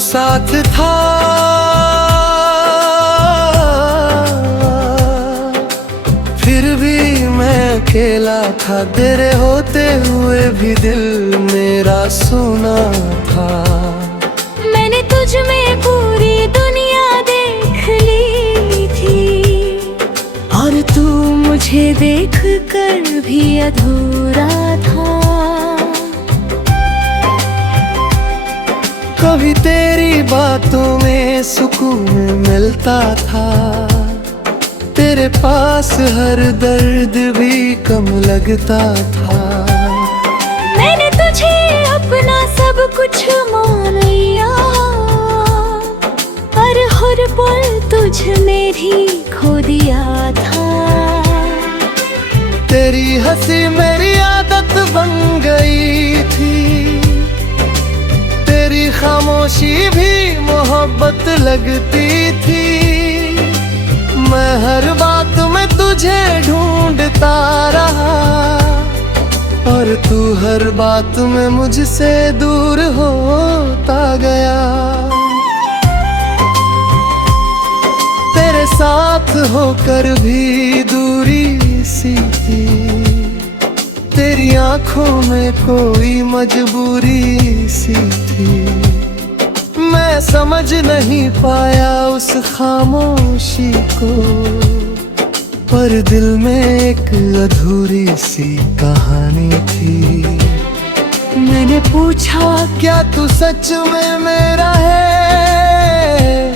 साथ था, फिर भी मैं अकेला था। तेरे होते हुए भी दिल मेरा सुना था। मैंने तुझ में पूरी दुनिया देख ली थी, और तू मुझे देख कर भी अधूरा था। कभी तेरी बातों में सुकून मिलता था, तेरे पास हर दर्द भी कम लगता था। मैंने तुझे अपना सब कुछ मान लिया, और हर पल तुझ में भी खो दिया था। तेरी हंसी मेरी आदत बन गई थी, तेरी खामोशी भी मोहब्बत लगती थी। मैं हर बात में तुझे ढूंढता रहा, और तू हर बात में मुझसे दूर होता गया। तेरे साथ होकर भी दूरी सी थी, तेरी आंखों में कोई मजबूरी सी थी। मैं समझ नहीं पाया उस खामोशी को, पर दिल में एक अधूरी सी कहानी थी। मैंने पूछा क्या तू सच में मेरा है,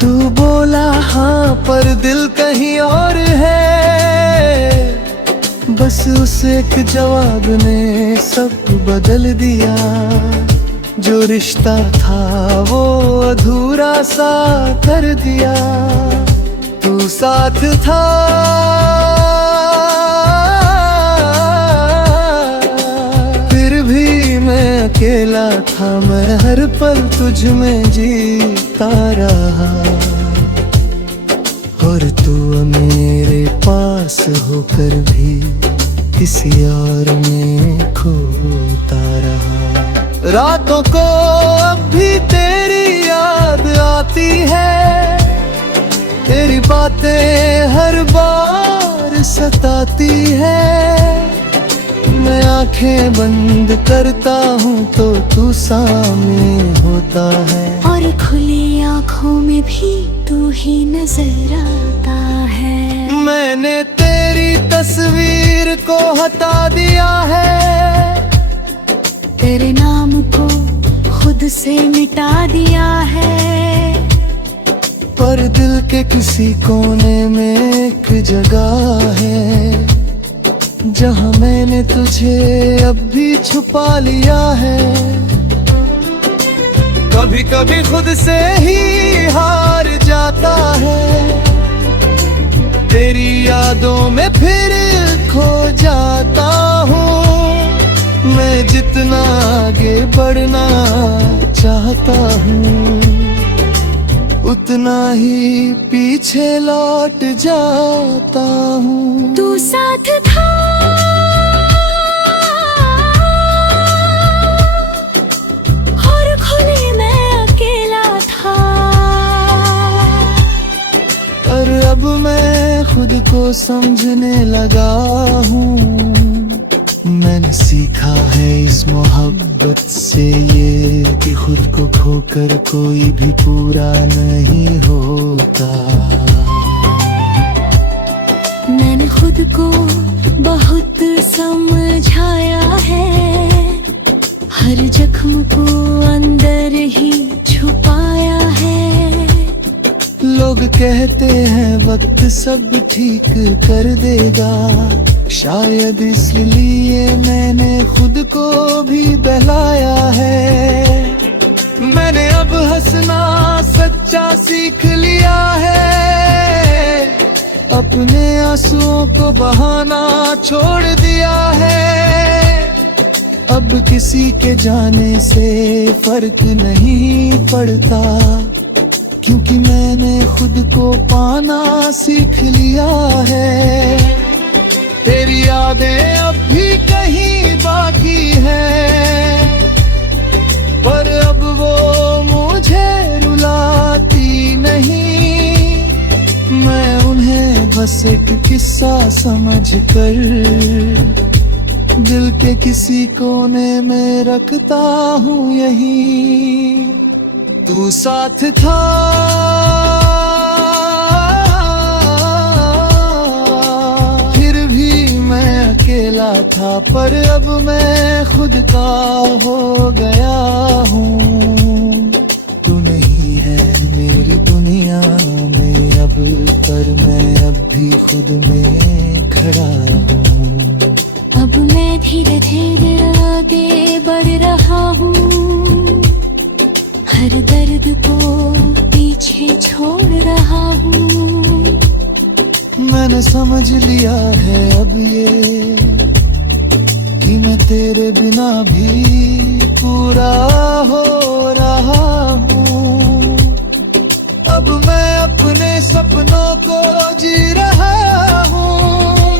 तू बोला हाँ पर दिल कहीं और है। बस उस एक जवाब ने सब बदल दिया, जो रिश्ता था वो अधूरा सा कर दिया। तू साथ था, फिर भी मैं अकेला था। मैं हर पल तुझ में जीता रहा, और तू मेरे पास होकर भी किसी और में खोता रहा। रातों को अब भी तेरी याद आती है, तेरी बातें हर बार सताती है। मैं आंखें बंद करता हूँ तो तू सामने होता है, और खुली आँखों में भी तू ही नजर आता है। मैंने तेरी तस्वीर को हटा दिया है, तेरे नाम को खुद से मिटा दिया है। पर दिल के किसी कोने में एक जगह है, जहाँ मैंने तुझे अब भी छुपा लिया है। कभी कभी खुद से ही हार जाता है, तेरी यादों में फिर खो जाता हूँ। मैं जितना आगे बढ़ना चाहता हूँ, उतना ही पीछे लौट जाता हूँ। तू साथ था, और खुले मैं अकेला था। और अब मैं खुद को समझने लगा हूँ। मैंने सीखा है इस मोहब्बत से ये, कि खुद को खोकर कोई भी पूरा नहीं होता। मैंने खुद को बहुत समझाया है, हर जख्म को अंदर ही छुपाया है। लोग कहते हैं वक्त सब ठीक कर देगा, शायद इसलिए मैंने खुद को भी बहलाया है। मैंने अब हंसना सच्चा सीख लिया है, अपने आंसुओं को बहाना छोड़ दिया है। अब किसी के जाने से फर्क नहीं पड़ता, क्योंकि मैंने खुद को पाना सीख लिया है। तेरी यादें अब भी कहीं बाकी है, पर अब वो मुझ बस एक किस्सा समझ कर दिल के किसी कोने में रखता हूँ यही। तू साथ था फिर भी मैं अकेला था, पर अब मैं खुद का हो गया हूँ। तू नहीं है मेरी दुनिया में अब, पर मैं अब भी खुद में खड़ा हूँ। अब मैं धीरे धीरे आगे बढ़ रहा हूँ, हर दर्द को पीछे छोड़ रहा हूँ। मैंने समझ लिया है अब ये कि मैं तेरे बिना भी पूरा हो रहा हूँ। अब मैं अपने सपनों को जी रहा हूँ,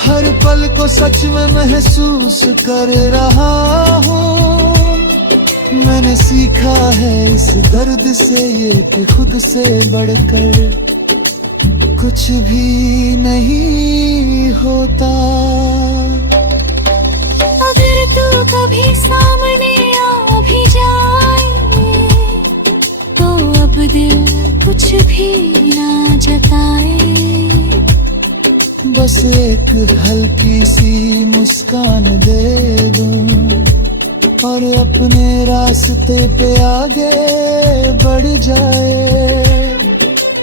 हर पल को सच में महसूस कर रहा हूँ। मैंने सीखा है इस दर्द से ये कि खुद से बढ़कर कुछ भी नहीं होता। अगर तू कभी सामने आ भी जाए तो अब दिल कुछ भी ना जताए। बस एक हल्की सी मुस्कान दे दूं और अपने रास्ते पे आगे बढ़ जाए।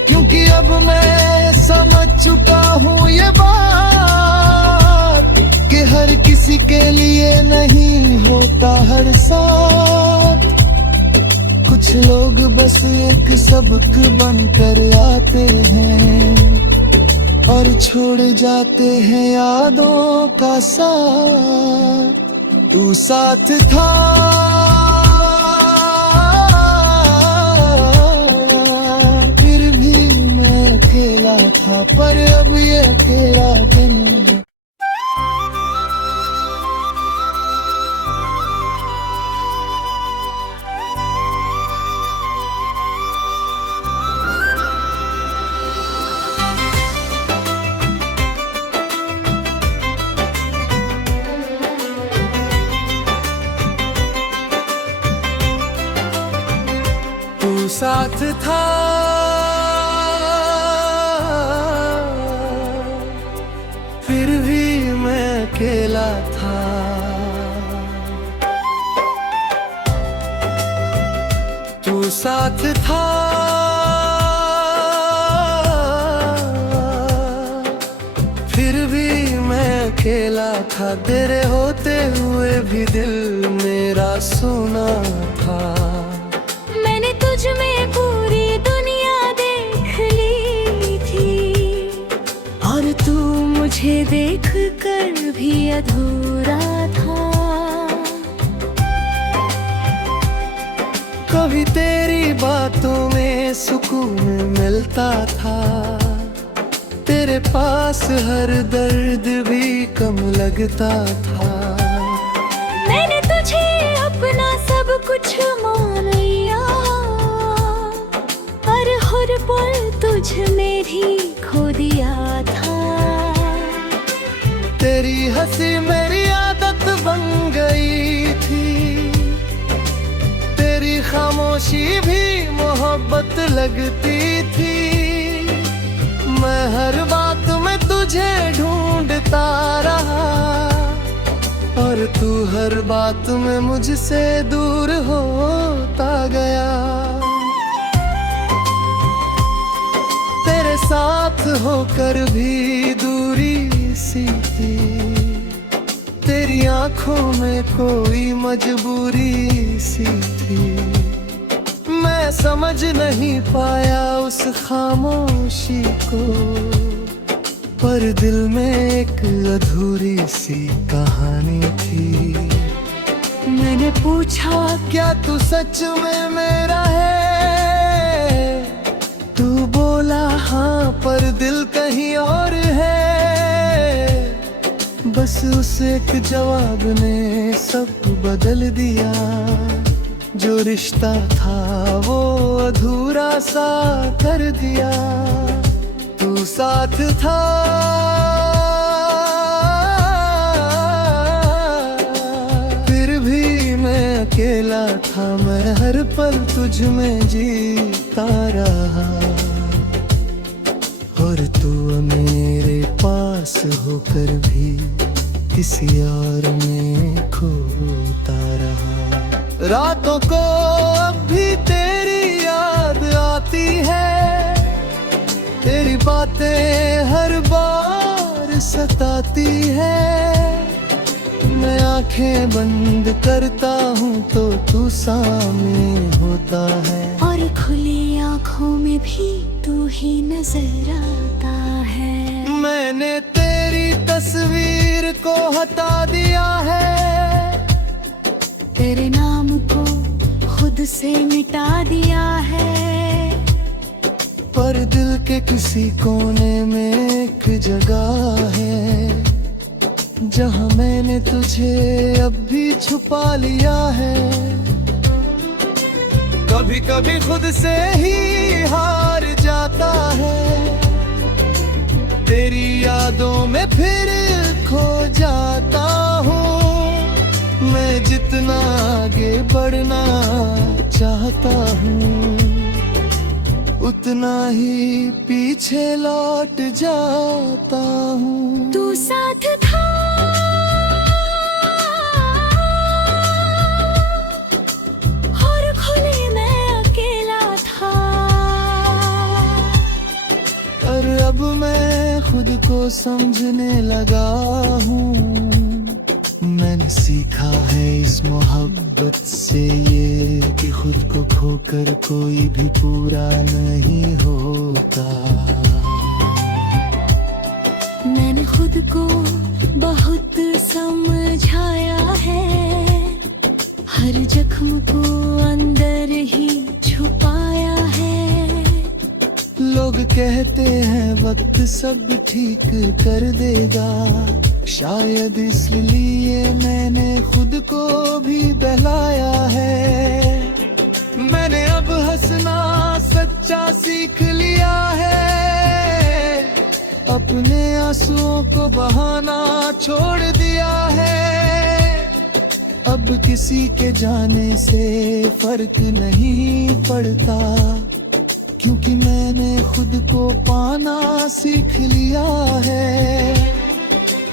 क्योंकि अब मैं समझ चुका हूँ ये बात कि हर किसी के लिए नहीं होता हर साथ। कुछ लोग बस एक सबक बनकर आते हैं और छोड़ जाते हैं यादों का साथ। तू साथ था फिर भी मैं अकेला था, पर अब ये अकेला दिन साथ था फिर भी मैं अकेला था। तू साथ था फिर भी मैं अकेला था। तेरे होते हुए भी दिल मेरा सुना था। तुझ में पूरी दुनिया देख ली थी और तू मुझे देख कर भी अधूरा था। कभी तेरी बातों में सुकून मिलता था, तेरे पास हर दर्द भी कम लगता था। मैंने तुझे अपना सब कुछ मान लिया, हर पल तुझ में भी खो दिया था। तेरी हंसी मेरी आदत बन गई थी, तेरी खामोशी भी मोहब्बत लगती थी। मैं हर बात में तुझे ढूंढता रहा और तू हर बात में मुझसे दूर होता गया। साथ होकर भी दूरी सी थी, तेरी आंखों में कोई मजबूरी सी थी। मैं समझ नहीं पाया उस खामोशी को, पर दिल में एक अधूरी सी कहानी थी। मैंने पूछा क्या तू सच में मेरा है, तू बोला हाँ पर दिल कहीं और है। बस उस एक जवाब ने सब बदल दिया, जो रिश्ता था वो अधूरा सा कर दिया। तू साथ था, फिर भी मैं अकेला था। मैं हर पल तुझ में जीता रहा, और तू मेरे पास होकर भी किसी और में खोता रहा। रातों को अब भी तेरी याद आती है, तेरी बातें हर बार सताती है। मैं आंखें बंद करता हूँ तो तू सामने होता है, और खुली आँखों में भी तू ही नजर आता है। मैंने तेरी तस्वीर को हटा दिया है, तेरे नाम को खुद से मिटा दिया है। पर दिल के किसी कोने में एक जगह है, जहाँ मैंने तुझे अब भी छुपा लिया है। कभी कभी खुद से ही हार जाता है, तेरी यादों में फिर खो जाता हूँ। मैं जितना आगे बढ़ना चाहता हूँ, उतना ही पीछे लौट जाता हूँ। तू साथ था, और खुले मैं अकेला था। और अब मैं खुद को समझने लगा हूँ। मैंने सीखा है इस मोहब्बत से ये, कि खुद को खोकर कोई भी पूरा नहीं होता। मैंने खुद को बहुत समझाया है, हर जख्म को अंदर ही छुपाया है। लोग कहते हैं वक्त सब ठीक कर देगा, शायद इसलिए मैंने खुद को भी बहलाया है। मैंने अब हंसना सच्चा सीख लिया है, अपने आंसुओं को बहाना छोड़ दिया है। अब किसी के जाने से फर्क नहीं पड़ता, क्योंकि मैंने खुद को पाना सीख लिया है।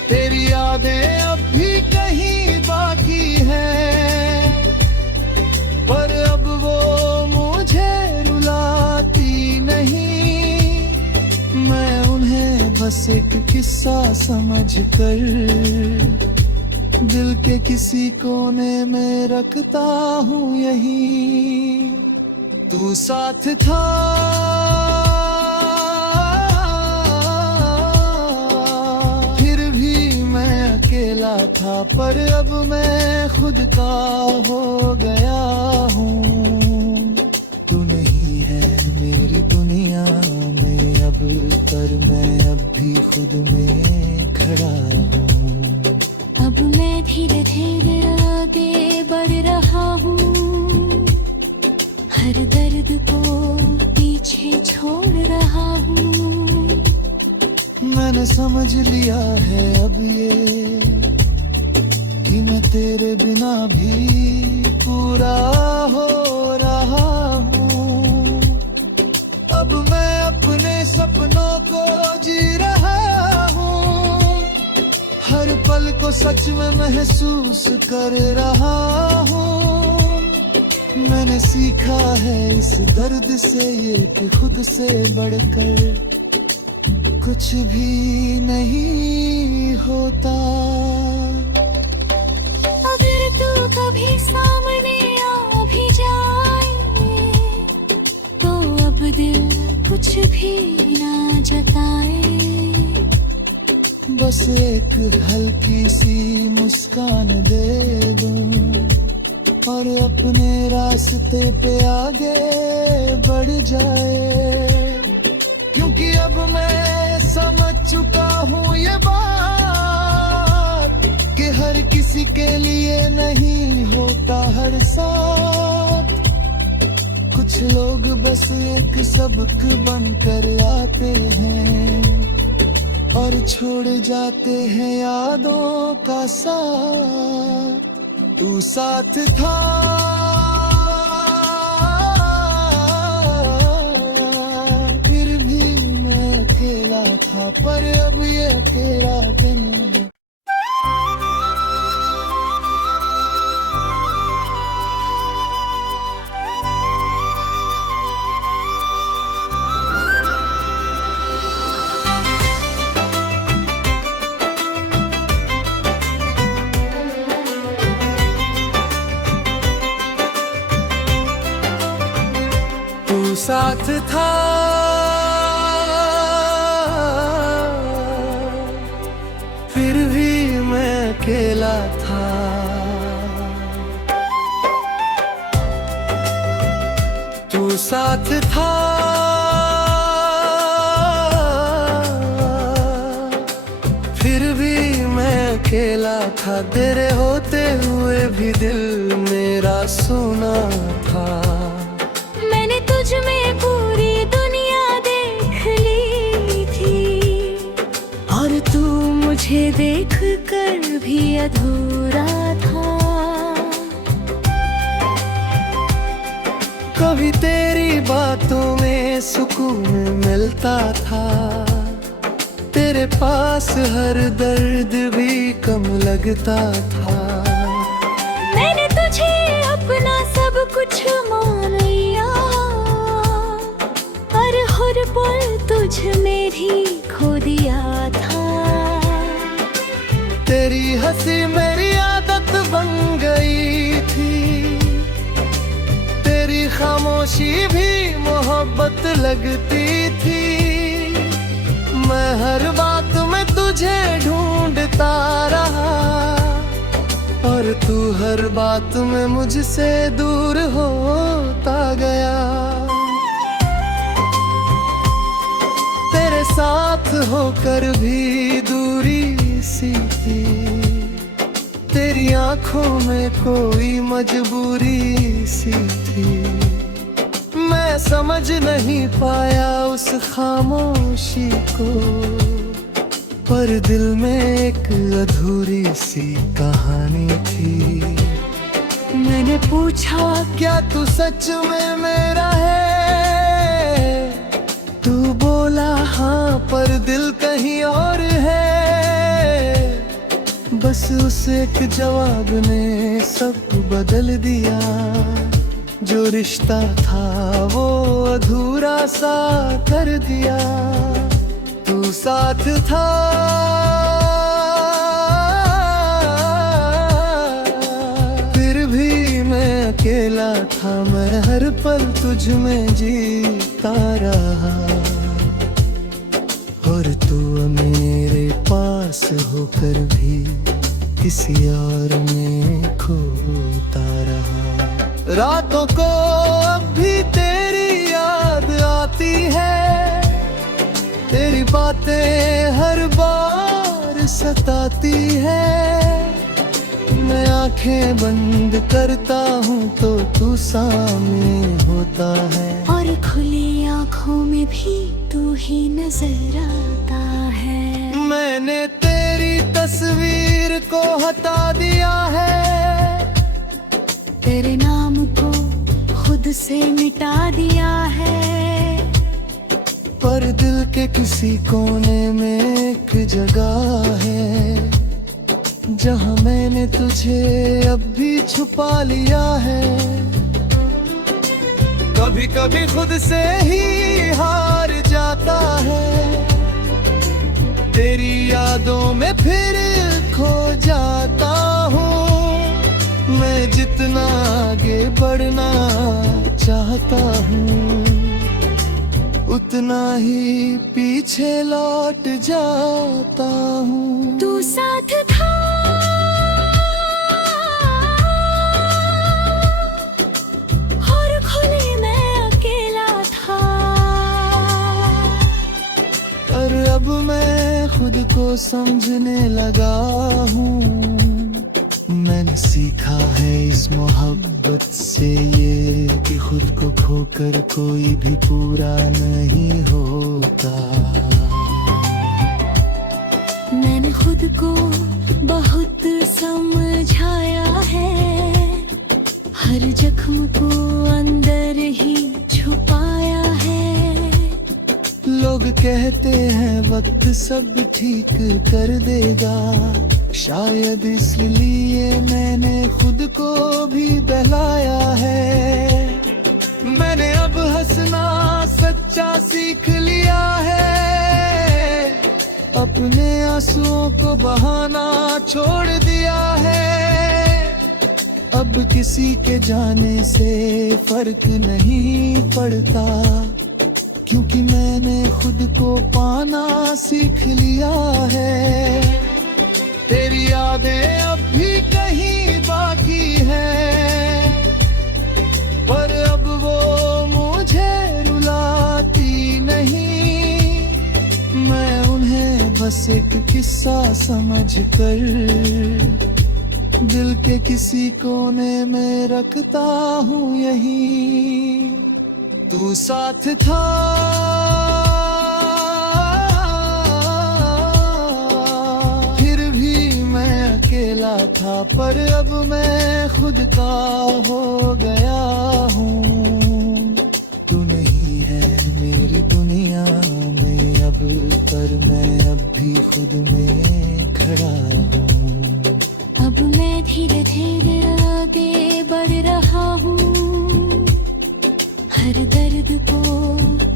तेरी यादें अब भी कहीं बाकी है, पर अब वो मुझे रुलाती नहीं। मैं उन्हें बस एक किस्सा समझकर दिल के किसी कोने में रखता हूँ यहीं। तू साथ था, फिर भी मैं अकेला था। पर अब मैं खुद का हो गया हूँ। तू नहीं है मेरी दुनिया में अब, पर मैं अब भी खुद में खड़ा हूँ। अब मैं धीरे धीरे आगे बढ़ रहा हूँ, हर दर्द को पीछे छोड़ रहा हूँ। मैंने समझ लिया है अब ये, कि मैं तेरे बिना भी पूरा हो रहा हूँ। अब मैं अपने सपनों को जी रहा हूँ, हर पल को सच में महसूस कर रहा हूँ। मैंने सीखा है इस दर्द से ये, कि खुद से बढ़कर कुछ भी नहीं होता। अगर तू कभी सामने आ भी जाए, तो अब दिल कुछ भी ना जताए। बस एक हल्की सी मुस्कान दे दूं, और अपने रास्ते पे आगे बढ़ जाए। क्योंकि अब मैं समझ चुका हूँ ये बात, कि हर किसी के लिए नहीं होता हर साथ। कुछ कुछ लोग बस एक सबक बनकर आते हैं और छोड़ जाते हैं यादों का साथ। तू साथ था फिर भी मैं अकेला था, पर अब ये अकेला दिन है। तू साथ था फिर भी मैं अकेला था। तू साथ था फिर भी मैं अकेला था। तेरे होते हुए भी दिल मेरा सुना था। तुझ में पूरी दुनिया देख ली थी और तू मुझे देख कर भी अधूरा था। कभी तेरी बातों में सुकून मिलता था, तेरे पास हर दर्द भी कम लगता था। मैंने तुझे अपना सब कुछ मान लिया, हर पल तुझ में भी खो दिया था। तेरी हंसी मेरी आदत बन गई थी, तेरी खामोशी भी मोहब्बत लगती थी। मैं हर बात में तुझे ढूंढता रहा और तू हर बात में मुझसे दूर होता गया। साथ होकर भी दूरी सी थी, तेरी आंखों में कोई मजबूरी सी थी। मैं समझ नहीं पाया उस खामोशी को, पर दिल में एक अधूरी सी कहानी थी। मैंने पूछा क्या तू सच में मेरा है? तू बोला हाँ, पर दिल कहीं और है। बस उस एक जवाब ने सब बदल दिया। जो रिश्ता था वो अधूरा सा कर दिया। तू साथ था फिर भी मैं अकेला था। मैं हर पल तुझ में जीता रहा और तू मेरे पास होकर भी किसी और में खोता रहा। रातों को अब भी तेरी याद आती है, तेरी बातें हर बार सताती है। मैं आंखें बंद करता हूँ तो तू सामने होता है, और खुली आँखों में भी तू ही नजर आता है। मैंने तेरी तस्वीर को हटा दिया है, तेरे नाम को खुद से मिटा दिया है। पर दिल के किसी कोने में एक जगह है जहाँ मैंने तुझे अब भी छुपा लिया है। कभी कभी खुद से ही हार जाता है, तेरी यादों में फिर खो जाता हूँ। मैं जितना आगे बढ़ना चाहता हूँ, उतना ही पीछे लौट जाता हूँ। तू साथ था और खुले मैं अकेला था। और अब मैं खुद को समझने लगा हूँ। मैं मैंने सीखा है इस मोहब्बत से ये कि खुद को खोकर कोई भी पूरा नहीं होता। मैंने खुद को बहुत समझाया है, हर जख्म को अंदर ही छुपाया है। लोग कहते हैं वक्त सब ठीक कर देगा, शायद इसलिए मैंने खुद को भी बहलाया है। मैंने अब हंसना सच्चा सीख लिया है, अपने आंसुओं को बहाना छोड़ दिया है। अब किसी के जाने से फर्क नहीं पड़ता, क्योंकि मैंने खुद को पाना सीख लिया है। तेरी यादें अब भी कहीं बाकी है, पर अब वो मुझे रुलाती नहीं। मैं उन्हें बस एक किस्सा समझकर दिल के किसी कोने में रखता हूँ यहीं। तू साथ था, फिर भी मैं अकेला था, पर अब मैं खुद का हो गया हूँ। तू नहीं है मेरी दुनिया में अब, पर मैं अब भी खुद में खड़ा हूँ। अब मैं धीरे धीरे आगे बढ़ रहा हूँ, हर दर्द को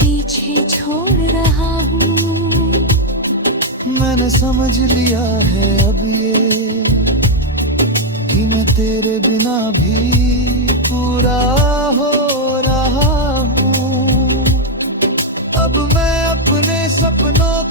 पीछे छोड़ रहा हूँ। मैंने समझ लिया है अब ये कि मैं तेरे बिना भी पूरा हो रहा हूँ। अब मैं अपने सपनों